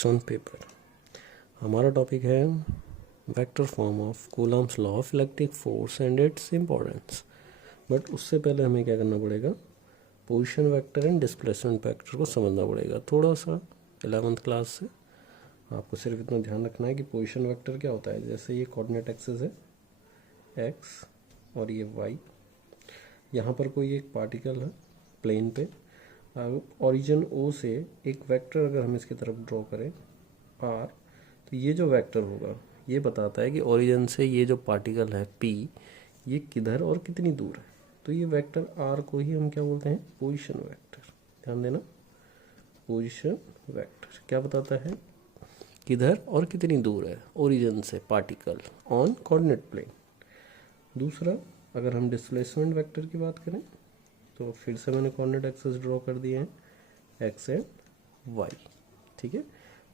Topics on paper. हमारा topic है vector form of Coulomb's law of electric force and its importance. But उससे पहले हमें क्या करना पड़ेगा, position vector and displacement vector को समझना पड़ेगा थोड़ा सा। 11th क्लास से आपको सिर्फ इतना ध्यान रखना है कि पोजीशन वेक्टर क्या होता है। जैसे ये कोऑर्डिनेट एक्सिस है एक्स और ये वाई, यहाँ पर कोई एक पार्टिकल है प्लेन पे, ओरिजिन ओ से एक वेक्टर अगर हम इसकी तरफ ड्रॉ करें आर, तो ये जो वेक्टर होगा ये बताता है कि ओरिजिन से ये जो पार्टिकल है पी ये किधर और कितनी दूर है। तो ये वेक्टर आर को ही हम क्या बोलते हैं, पोजीशन वेक्टर। ध्यान देना, पोजीशन वेक्टर क्या बताता है, किधर और कितनी दूर है ओरिजिन से पार्टिकल ऑन कोऑर्डिनेट प्लेन। दूसरा, अगर हम डिस्प्लेसमेंट वेक्टर की बात करें तो फिर से मैंने कोऑर्डिनेट एक्सिस ड्रॉ कर दिए हैं एक्स एंड वाई, ठीक है,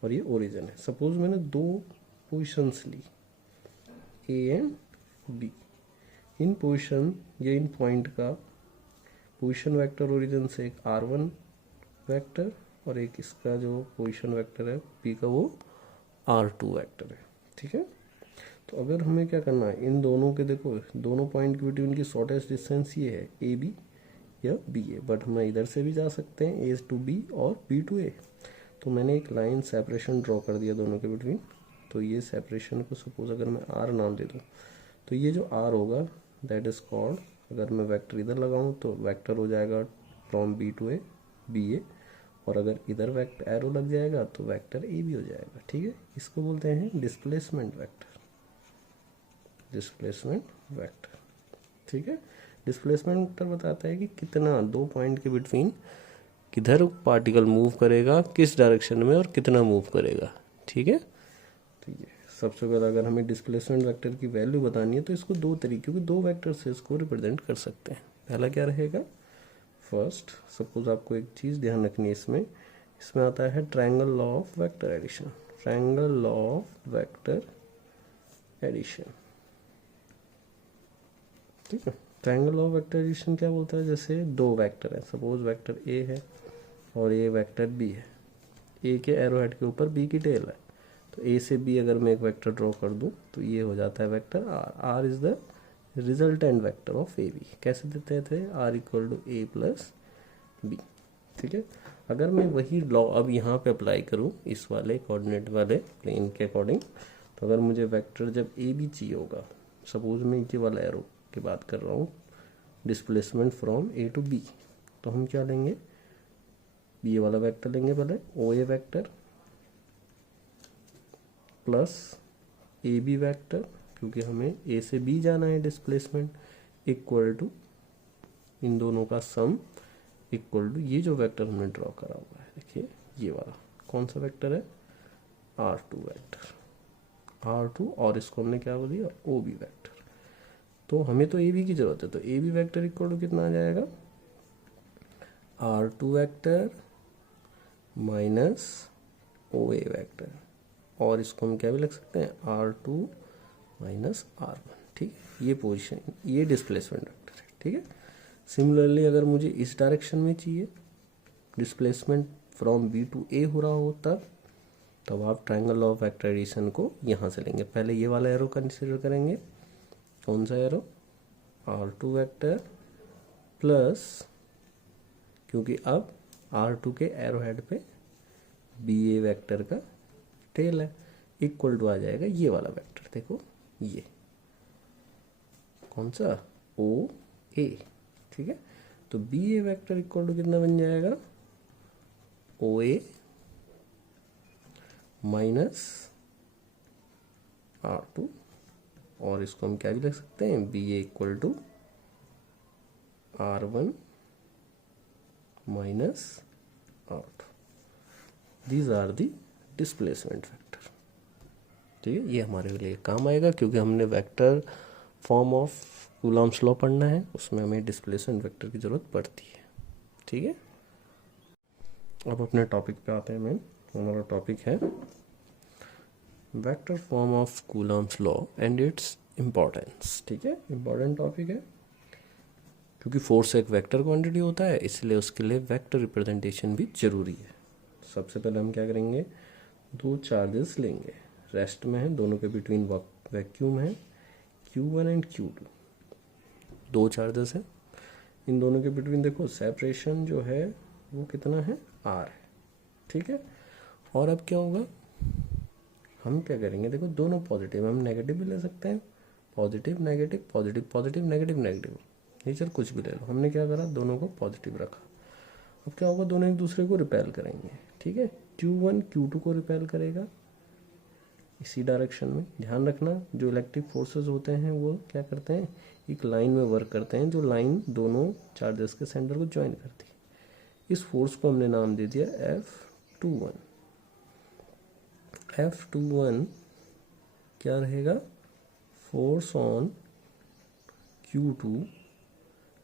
और ये ओरिजिन है। सपोज मैंने दो पोजीशंस ली ए एंड बी, इन पोजीशन या इन पॉइंट का पोजीशन वेक्टर ओरिजिन से एक r1 वेक्टर और एक इसका जो पोजीशन वेक्टर है p का वो r2 वेक्टर है, ठीक है। तो अगर हमें क्या करना है, इन दोनों के देखो दोनों पॉइंट के बिटवीन की शॉर्टेस्ट डिस्टेंस ये है ए बी या बी ए, बट हम इधर से भी जा सकते हैं ए टू बी और बी टू ए। तो मैंने एक लाइन सेपरेशन ड्रॉ कर दिया दोनों के बिटवीन। तो ये सेपरेशन को सपोज अगर मैं आर नाम दे दूँ तो ये जो आर होगा दैट इज कॉल्ड, अगर मैं वेक्टर इधर लगाऊं तो वेक्टर हो जाएगा from B to A B A, और अगर इधर वेक्टर एरो लग जाएगा तो वेक्टर ए बी हो जाएगा, ठीक है। इसको बोलते हैं डिस्प्लेसमेंट वेक्टर, डिस्प्लेसमेंट वेक्टर, ठीक है। डिस्प्लेसमेंट वेक्टर बताता है कि कितना दो पॉइंट के बिटवीन किधर पार्टिकल मूव करेगा, किस डायरेक्शन में और कितना मूव करेगा, ठीक है। तो ये सबसे पहले अगर हमें डिस्प्लेसमेंट वेक्टर की वैल्यू बतानी है तो इसको दो तरीके के दो वेक्टर से इसको रिप्रेजेंट कर सकते हैं। पहला क्या रहेगा, फर्स्ट सपोज आपको एक चीज़ ध्यान रखनी है, इसमें आता है triangle law of vector addition, triangle law of vector addition, ठीक है। ट्रायंगल ऑफ वेक्टर एडिशन क्या बोलता है, जैसे दो वेक्टर है, सपोज वेक्टर ए है और ये वेक्टर बी है, ए के एरो हेड के ऊपर बी की टेल है, तो ए से बी अगर मैं एक वेक्टर ड्रॉ कर दूं तो ये हो जाता है vector R. R is the resultant vector of A B. कैसे देते थे, R equal to A plus B, ठीक है। अगर मैं वही लॉ अब यहाँ पे अप्लाई करूँ इस वाले कोऑर्डिनेट वाले प्लेन के अकॉर्डिंग, तो अगर मुझे वेक्टर जब ए बी चाहिए होगा, सपोज मैं ये वाला एरो की बात कर रहा हूँ, displacement from A to B, तो हम क्या लेंगे, ये वाला वेक्टर लेंगे पहले O A vector plus A B vector, क्योंकि हमें ए से बी जाना है डिस्प्लेसमेंट, इक्वल टू इन दोनों का सम इक्वल टू ये जो वेक्टर हमने ड्रॉ करा हुआ है, देखिए ये वाला कौन सा वेक्टर है, R2 वेक्टर, R2, और इसको हमने क्या बोल दिया, ओ बी वेक्टर। तो हमें तो ए बी की जरूरत है, तो A B vector equal to कितना आ जाएगा, R2 vector minus O A vector, और इसको हम क्या भी लिख सकते हैं, R2 माइनस R1, ठीक है। ये पोजीशन, ये डिस्प्लेसमेंट वेक्टर है, ठीक है। सिमिलरली अगर मुझे इस डायरेक्शन में चाहिए, डिस्प्लेसमेंट फ्रॉम बी टू ए हो रहा हो, तब आप ट्रायंगल ऑफ वेक्टर एडिशन को यहाँ से लेंगे। पहले ये वाला एरो कंसिडर करेंगे, कौन सा एरो, R2 वेक्टर प्लस, क्योंकि अब R2 के एरो हेड पे बी ए वेक्टर का टेल है, इक्वल टू आ जाएगा ये वाला वेक्टर, देखो ये कौन सा, ओ ए, ठीक है। तो B A vector equal to कितना बन जाएगा, ओ ए माइनस R2, और इसको हम क्या भी लिख सकते हैं, B A equal to R1 minus R2। These are the displacement vector, ठीक है। ये हमारे लिए काम आएगा क्योंकि हमने vector form of Coulomb's law पढ़ना है, उसमें हमें डिस्प्लेसमेंट वेक्टर की ज़रूरत पड़ती है, ठीक है। अब अपने टॉपिक पे आते हैं मैम। हमारा टॉपिक है vector form of Coulomb's law and its importance, ठीक है। इम्पोर्टेंट टॉपिक है क्योंकि फोर्स एक वेक्टर क्वांटिटी होता है, इसलिए उसके लिए वेक्टर रिप्रेजेंटेशन भी जरूरी है। सबसे पहले हम क्या करेंगे, दो चार्जेस लेंगे, रेस्ट में है, दोनों के बिटवीन वैक्यूम है Q1 एंड Q2, दो चार्जेस हैं, इन दोनों के बिटवीन देखो सेपरेशन जो है वो कितना है, R है, ठीक है। और अब क्या होगा, हम क्या करेंगे, देखो दोनों पॉजिटिव, हम नेगेटिव भी ले सकते हैं, positive negative positive positive negative negative, nature कुछ भी ले लो, हमने क्या करा, दोनों को पॉजिटिव रखा। अब क्या होगा, दोनों एक दूसरे को रिपेल करेंगे, ठीक है। Q1 Q2 को रिपेल करेगा इसी डायरेक्शन में। ध्यान रखना जो इलेक्ट्रिक फोर्सेस होते हैं वो क्या करते हैं, एक लाइन में वर्क करते हैं, जो लाइन दोनों चार्जेस के सेंटर को ज्वाइन करती है। इस फोर्स को हमने नाम दे दिया F21। F21 क्या रहेगा, force on Q2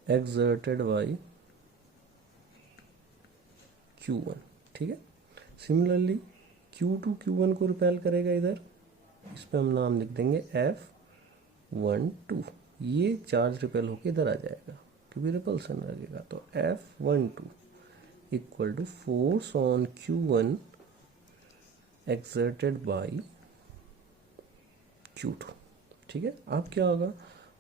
exerted by Q1, ठीक है। सिमिलरली Q2 Q1 को रिपेल करेगा इधर, इस पे हम नाम लिख देंगे F12। ये चार्ज रिपेल होके इधर आ जाएगा क्योंकि रिपल्सन लगेगा, तो F12 equal to force on Q1 exerted by Q2, ठीक है। अब क्या होगा,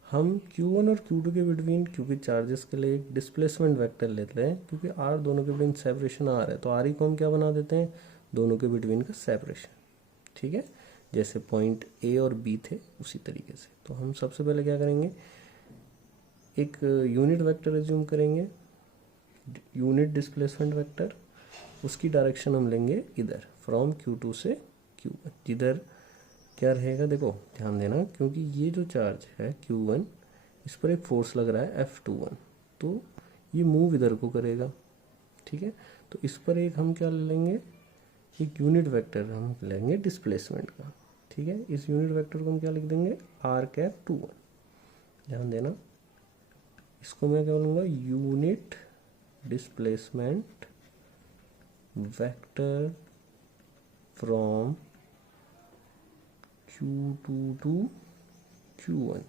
हम Q1 और Q2 के बिटवीन, क्योंकि चार्जेस के लिए एक डिस्प्लेसमेंट वेक्टर लेते हैं, क्योंकि R दोनों के बिटवीन सेपरेशन R है, तो R ही को हम क्या बना देते हैं, दोनों के बिटवीन का सेपरेशन, ठीक है। जैसे पॉइंट A और B थे उसी तरीके से। तो हम सबसे पहले क्या करेंगे, एक यूनिट वेक्टर एज्यूम करेंगे, यूनिट डिस्प्लेसमेंट वेक्टर, उसकी डायरेक्शन हम लेंगे इधर फ्रॉम Q2 से Q1, जिधर क्या रहेगा, देखो ध्यान देना, क्योंकि ये जो चार्ज है Q1, इस पर एक फोर्स लग रहा है F21, तो ये मूव इधर को करेगा, ठीक है। तो इस पर एक हम क्या ले लेंगे, एक यूनिट वेक्टर हम लेंगे डिस्प्लेसमेंट का, ठीक है। इस यूनिट वेक्टर को हम क्या लिख देंगे, R21। ध्यान देना, इसको मैं क्या बोलूँगा, unit displacement vector from Q2 to Q1।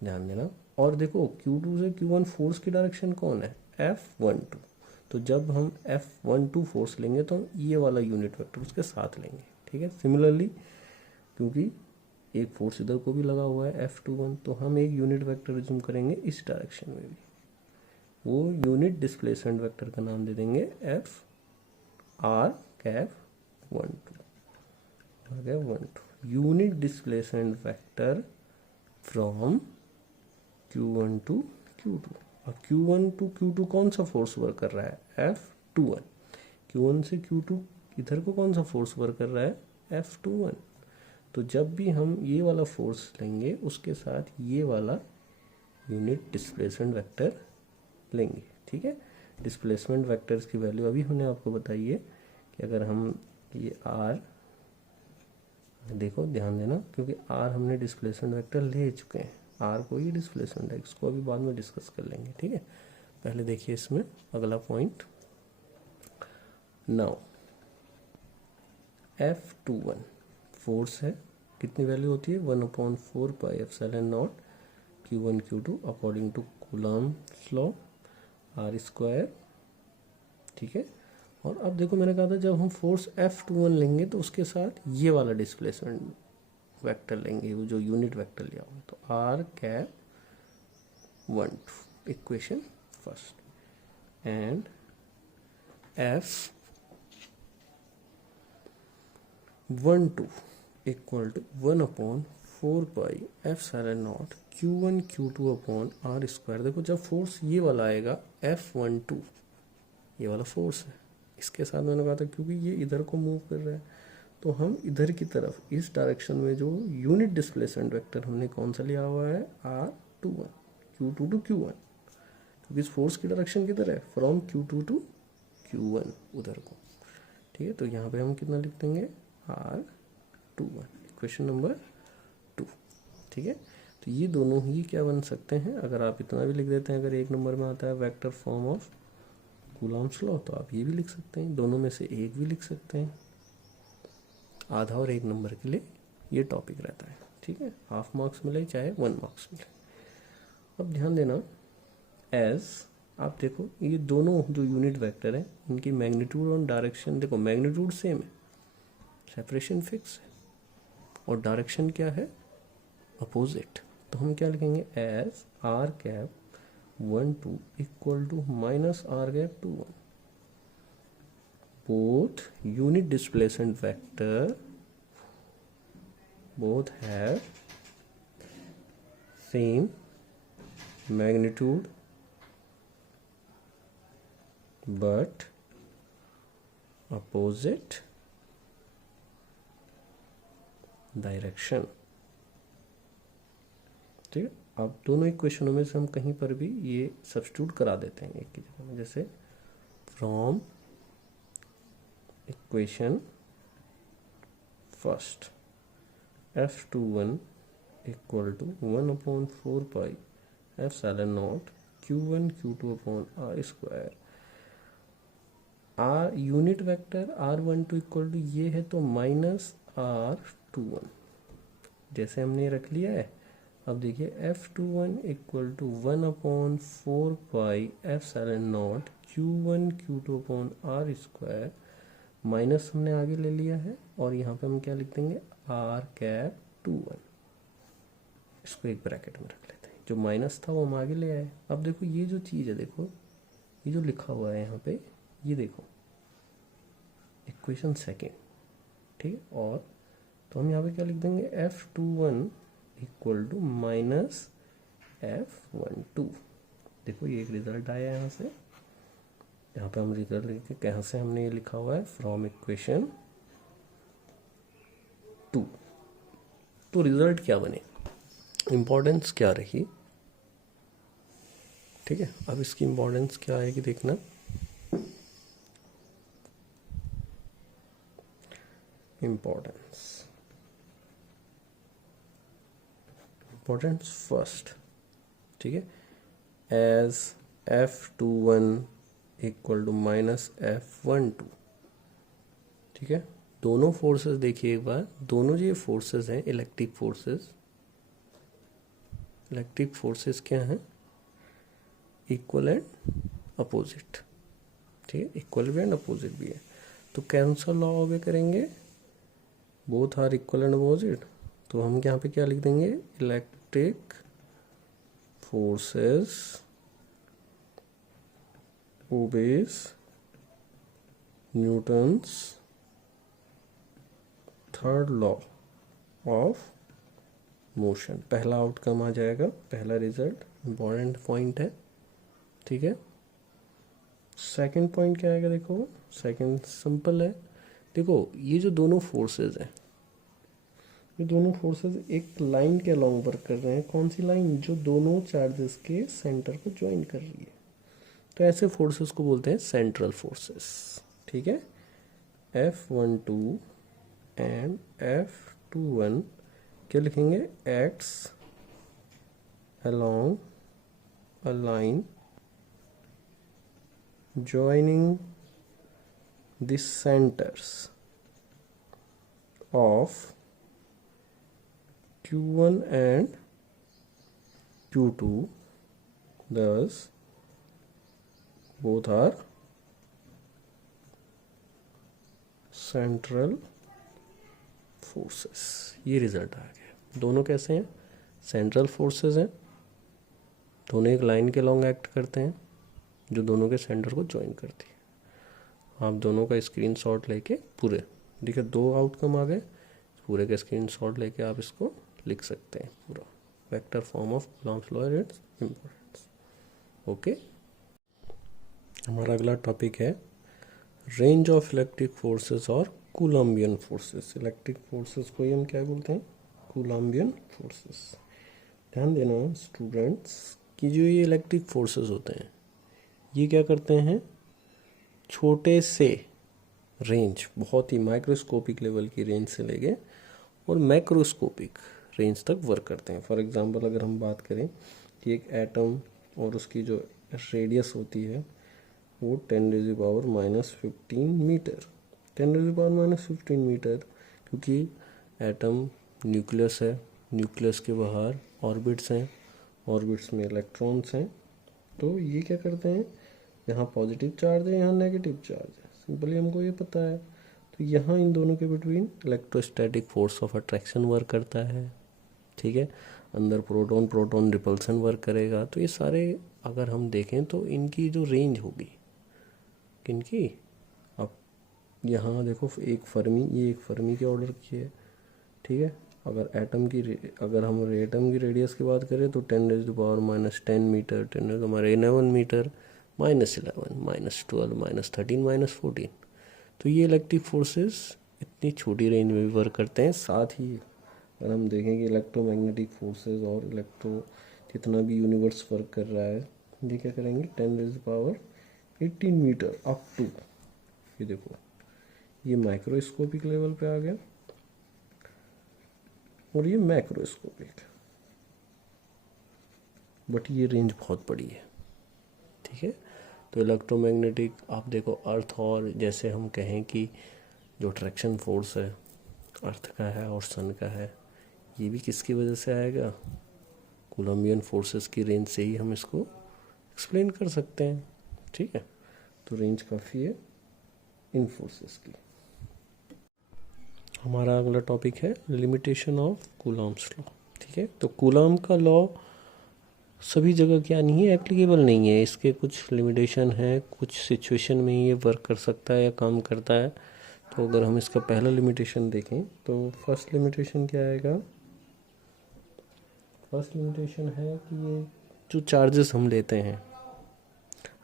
ध्यान देना, और देखो Q2 से Q1 फोर्स की डायरेक्शन कौन है, F12। तो जब हम F12 फोर्स लेंगे तो हम ये वाला यूनिट वेक्टर उसके साथ लेंगे, ठीक है। सिमिलरली क्योंकि एक फोर्स इधर को भी लगा हुआ है F21, तो हम एक यूनिट वेक्टर रिज्यूम करेंगे इस डायरेक्शन में भी, वो यूनिट डिस्प्लेसमेंट वेक्टर का नाम दे देंगे FR12 unit displacement vector from Q1 to Q2। और Q1 टू Q2 कौन सा फोर्स वर्क कर रहा है, F21। Q1 से Q2 इधर को कौन सा फोर्स वर्क कर रहा है, F21। तो जब भी हम ये वाला फोर्स लेंगे उसके साथ ये वाला यूनिट डिस्प्लेसमेंट वेक्टर लेंगे, ठीक है। डिस्प्लेसमेंट वेक्टर्स की वैल्यू अभी हमने आपको बताई है कि अगर हम ये R, देखो ध्यान देना, क्योंकि R हमने डिस्प्लेसमेंट वेक्टर ले चुके हैं, R को ही डिस्प्लेसमेंट है, इसको अभी बाद में डिस्कस कर लेंगे, ठीक है। पहले देखिए इसमें अगला पॉइंट, नाउ F21 फोर्स है, कितनी वैल्यू होती है, 1/4 pi epsilon naught Q1 Q2 according to Coulomb's law R², ठीक है। और अब देखो मैंने कहा था जब हम फोर्स F21 लेंगे तो उसके साथ ये वाला डिस्प्लेसमेंट वेक्टर लेंगे, वो जो यूनिट वेक्टर लिया हुआ, तो R12 equation first, and F12 equal to 1/4 pi epsilon naught Q1 Q2 upon R²। देखो जब फोर्स ये वाला आएगा F12, ये वाला फोर्स है, इसके साथ मैंने कहा था क्योंकि ये इधर को मूव कर रहा है, तो हम इधर की तरफ इस डायरेक्शन में जो यूनिट डिस्प्लेसमेंट वेक्टर हमने कौन सा लिया हुआ है, R21, Q2 टू Q1, क्योंकि इस फोर्स की डायरेक्शन किधर है, फ्रॉम Q2 टू Q1 उधर को, ठीक है। तो यहाँ पे हम कितना लिख देंगे, R21 इक्वेशन नंबर 2, ठीक है। तो ये दोनों ही क्या बन सकते हैं, अगर आप इतना भी लिख देते हैं, अगर एक नंबर में आता है vector form of Coulomb's law, तो आप ये भी लिख सकते हैं, दोनों में से एक भी लिख सकते हैं। आधा और एक नंबर के लिए ये टॉपिक रहता है, ठीक है। हाफ मार्क्स मिले चाहे 1 मार्क्स मिले। अब ध्यान देना, एज आप देखो ये दोनों जो यूनिट वेक्टर हैं इनकी मैग्नीट्यूड और डायरेक्शन, देखो मैग्नीट्यूड सेम है, सेपरेशन फिक्स है और डायरेक्शन क्या है, अपोजिट। तो हम क्या लिखेंगे, as R cap 1 2 equal to minus R cap 2 1, both unit displacement vector both have same magnitude but opposite direction. ठीक है, अब दोनों इक्वेशनों में से हम कहीं पर भी ये सब्स्टिट्यूट करा देते हैं एक की जगह में, जैसे from equation first F21 equal to 1/4 pi epsilon naught Q1 Q2 upon R square, R unit vector R12 equal to ये है तो माइनस R21, जैसे हमने रख लिया है। अब देखिए F21 equal to 1/4 pi epsilon naught Q1 Q2 upon R square, minus हमने आगे ले लिया है और यहाँ पे हम क्या लिख देंगे, R कैप 21, इसको एक ब्रैकेट में रख लेते हैं, जो माइनस था वो हम आगे ले आए। अब देखो ये जो चीज़ है, देखो ये जो लिखा हुआ है यहाँ पे, ये देखो इक्वेशन सेकेंड, ठीक है। और तो हम यहाँ पे क्या लिख देंगे, F21 equal to minus F12। देखो ये एक रिजल्ट आया यहाँ से, यहाँ पे हम रिजल्ट लिखे, कहाँ से हमने ये लिखा हुआ है, फ्रॉम इक्वेशन 2। तो रिजल्ट क्या बने, इम्पोर्टेंस क्या रही, ठीक है। अब इसकी इम्पोर्टेंस क्या आएगी देखना, इम्पोर्टेंस फर्स्ट, ठीक है, as F21 equal to minus F12, ठीक है। दोनों फोर्सेस देखिए एक बार, दोनों जो ये फोर्सेस हैं इलेक्ट्रिक फोर्सेस क्या हैं, इक्वल एंड अपोजिट, ठीक है, इक्वल भी एंड अपोजिट भी है। तो कैंसल लॉ ऑब्वे करेंगे, both are equal and opposite, तो हम यहाँ पे क्या लिख देंगे, electric forces obeys Newton's third law of motion. पहला आउटकम आ जाएगा, पहला रिजल्ट, इंपॉर्टेंट पॉइंट है, ठीक है। सेकंड पॉइंट क्या आएगा, देखो सेकंड सिंपल है। देखो ये जो दोनों फोर्सेस हैं, ये दोनों फोर्सेस एक लाइन के अलोंग वर्क कर रहे हैं। कौन सी लाइन, जो दोनों चार्जेस के सेंटर को ज्वाइन कर रही है। तो ऐसे फोर्सेस को बोलते हैं सेंट्रल फोर्सेस, ठीक है। F12 एंड F21 क्या लिखेंगे, acts along a line joining the centers of Q1 and Q2, thus both are central forces। ये रिजल्ट आ गया। दोनों कैसे हैं, सेंट्रल फोर्सेस हैं, दोनों एक लाइन के लॉन्ग एक्ट करते हैं जो दोनों के सेंटर को ज्वाइन करती है। आप दोनों का स्क्रीनशॉट लेके पूरे देखिए, दो आउटकम आ गए, पूरे का स्क्रीनशॉट लेके आप इसको लिख सकते हैं पूरा, vector form of Coulomb's law and its importance. Okay, हमारा अगला टॉपिक है रेंज ऑफ इलेक्ट्रिक फोर्सेस और कूलम्बियन फोर्सेस। इलेक्ट्रिक फोर्सेस को ही हम क्या बोलते हैं, कूलम्बियन फोर्सेस। ध्यान देना स्टूडेंट्स कि जो ये इलेक्ट्रिक फोर्सेस होते हैं, ये क्या करते हैं, छोटे से रेंज, बहुत ही माइक्रोस्कोपिक लेवल की रेंज से लेके और मैक्रोस्कोपिक रेंज तक वर्क करते हैं। फॉर एग्जांपल अगर हम बात करें कि एक एटम और उसकी जो रेडियस होती है वो 10⁻⁻15 मीटर, 10⁻⁻15 मीटर, क्योंकि एटम न्यूक्लियस है, न्यूक्लियस के बाहर ऑर्बिट्स हैं, ऑर्बिट्स में इलेक्ट्रॉन्स हैं। तो ये क्या करते हैं, यहाँ पॉजिटिव चार्ज है, यहाँ नेगेटिव चार्ज है, सिंपली हमको ये पता है। तो यहाँ इन दोनों के between electrostatic force of attraction work करता है, ठीक है। अंदर प्रोटॉन प्रोटॉन रिपल्सन वर्क करेगा। तो ये सारे अगर हम देखें तो इनकी जो रेंज होगी किनकी, अब यहाँ देखो एक फर्मी, ये एक फर्मी के ऑर्डर की है, ठीक है। अगर अगर हम एटम की रेडियस की बात करें तो 10⁻⁻10 मीटर, 10⁻11 मीटर, -11, -12, -13, -14। तो ये इलेक्ट्रिक फोर्सेस इतनी छोटी रेंज में भी वर्क करते हैं। साथ ही अगर हम देखें कि इलेक्ट्रोमैग्नेटिक फोर्सेस और जितना भी यूनिवर्स वर्क कर रहा है, ये क्या करेंगे, 10⁻18 मीटर अप टू, ये देखो ये माइक्रोस्कोपिक लेवल पे आ गया और ये मैक्रोस्कोपिक, बट ये रेंज बहुत बड़ी है, ठीक है। तो इलेक्ट्रोमैग्नेटिक आप देखो अर्थ, और जैसे हम कहें कि जो अट्रैक्शन फोर्स है अर्थ का है और सन का है, ये भी किसकी वजह से आएगा, कूलम्बियन फोर्सेस की रेंज से ही हम इसको एक्सप्लेन कर सकते हैं, ठीक है। तो रेंज काफ़ी है इन फोर्सेस की। हमारा अगला टॉपिक है लिमिटेशन ऑफ कूलम्ब्स लॉ, ठीक है। तो कूलम का लॉ सभी जगह क्या नहीं है, एप्लीकेबल नहीं है, इसके कुछ लिमिटेशन है, कुछ सिचुएशन में ये वर्क कर सकता है या काम करता है। तो अगर हम इसका पहला लिमिटेशन देखें तो फर्स्ट लिमिटेशन क्या आएगा, फर्स्ट लिमिटेशन है कि ये जो चार्जेस हम लेते हैं,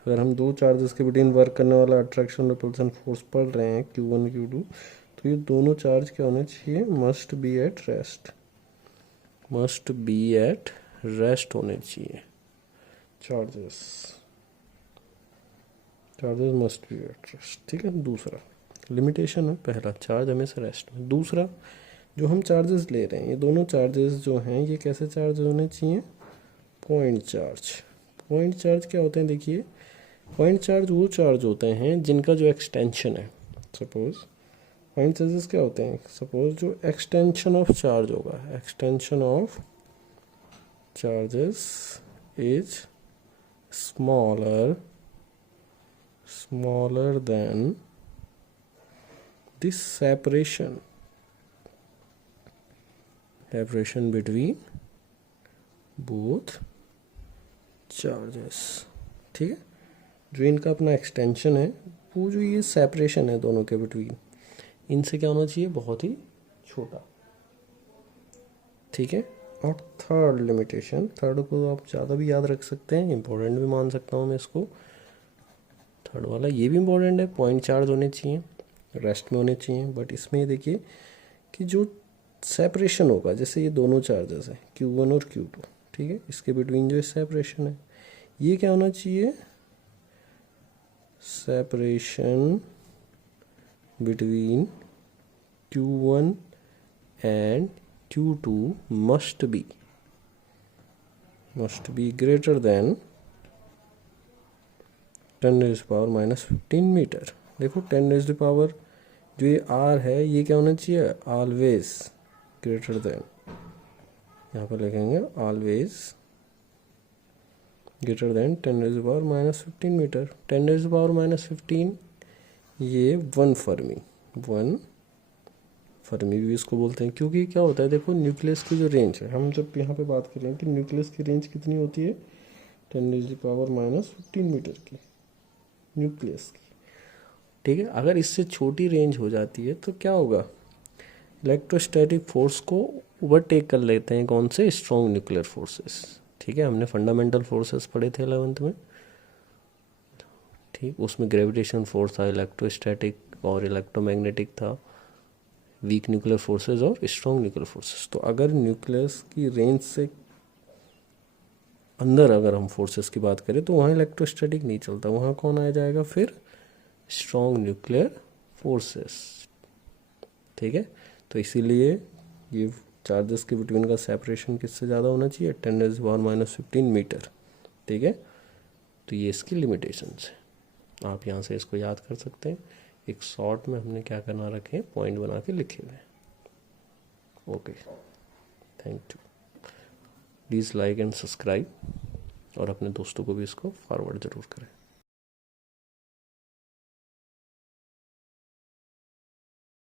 अगर हम दो चार्जेस के बिटवीन वर्क करने वाला अट्रैक्शन रिपल्सन फोर्स पढ़ रहे हैं Q1 Q2, तो ये दोनों चार्ज क्या होने चाहिए, must be at rest, must be at rest होने चाहिए। Charges must be at rest, ठीक है। दूसरा लिमिटेशन है, पहला चार्ज हमेशा रेस्ट में। दूसरा जो हम चार्जेस ले रहे हैं, ये दोनों चार्जेस जो हैं ये कैसे चार्ज होने चाहिए, पॉइंट चार्ज। पॉइंट चार्ज क्या होते हैं, देखिए पॉइंट चार्ज वो चार्ज होते हैं जिनका जो एक्सटेंशन है, सपोज पॉइंट चार्जेस क्या होते हैं, सपोज जो एक्सटेंशन ऑफ चार्ज होगा, extension of charges is smaller than this separation between both charges, ठीक है। जो इनका अपना एक्सटेंशन है, वो जो ये सेपरेशन है दोनों के बिटवीन, इनसे क्या होना चाहिए, बहुत ही छोटा, ठीक है। और थर्ड लिमिटेशन, थर्ड को आप ज़्यादा भी याद रख सकते हैं, इंपॉर्टेंट भी मान सकता हूँ मैं इसको। थर्ड वाला ये भी इंपॉर्टेंट है, पॉइंट चार्ज होने चाहिए, रेस्ट में होने चाहिए, बट इसमें ये देखिए कि जो सेपरेशन होगा, जैसे ये दोनों चार्जेस हैं Q1 और Q2, ठीक है, इसके बिटवीन जो सेपरेशन है ये क्या होना चाहिए, separation between Q1 and Q2 must be greater than 10⁻⁻15 metre. देखो 10⁻, जो ये R है ये क्या होना चाहिए, ऑलवेज ग्रेटर देन, यहाँ पर लिखेंगे ऑलवेज ग्रेटर देन 10⁻⁻15 मीटर। 10⁻⁻15 ये वन फर्मी भी इसको बोलते हैं, क्योंकि क्या होता है, देखो न्यूक्लियस की जो रेंज है, हम जब यहाँ पे बात करें कि न्यूक्लियस की रेंज कितनी होती है, 10⁻⁻15 मीटर की न्यूक्लियस की, ठीक है। अगर इससे छोटी रेंज हो जाती है तो क्या होगा, इलेक्ट्रोस्टैटिक फोर्स को ओवरटेक कर लेते हैं कौन से, स्ट्रॉन्ग न्यूक्लियर फोर्सेस, ठीक है। हमने फंडामेंटल फोर्सेस पढ़े थे 11th में, ठीक। उसमें ग्रेविटेशन फोर्स था, इलेक्ट्रोस्टैटिक और इलेक्ट्रोमैग्नेटिक था, वीक न्यूक्लियर फोर्सेस और स्ट्रॉन्ग न्यूक्लियर फोर्सेस। तो अगर न्यूक्लियस की रेंज से अंदर अगर हम फोर्सेस की बात करें तो वहाँ इलेक्ट्रोस्टैटिक नहीं चलता, वहाँ कौन आ जाएगा फिर, स्ट्रॉन्ग न्यूक्लियर फोर्सेस, ठीक है। तो इसीलिए ये चार्जेस के बिटवीन का सेपरेशन किससे ज़्यादा होना चाहिए, 10⁻⁻15 मीटर, ठीक है। तो ये इसकी लिमिटेशंस है, आप यहाँ से इसको याद कर सकते हैं। एक शॉर्ट में हमने क्या करना रखे, पॉइंट बना के लिखे हुए। Okay, thank you. Please like and subscribe और अपने दोस्तों को भी इसको फॉरवर्ड ज़रूर करें।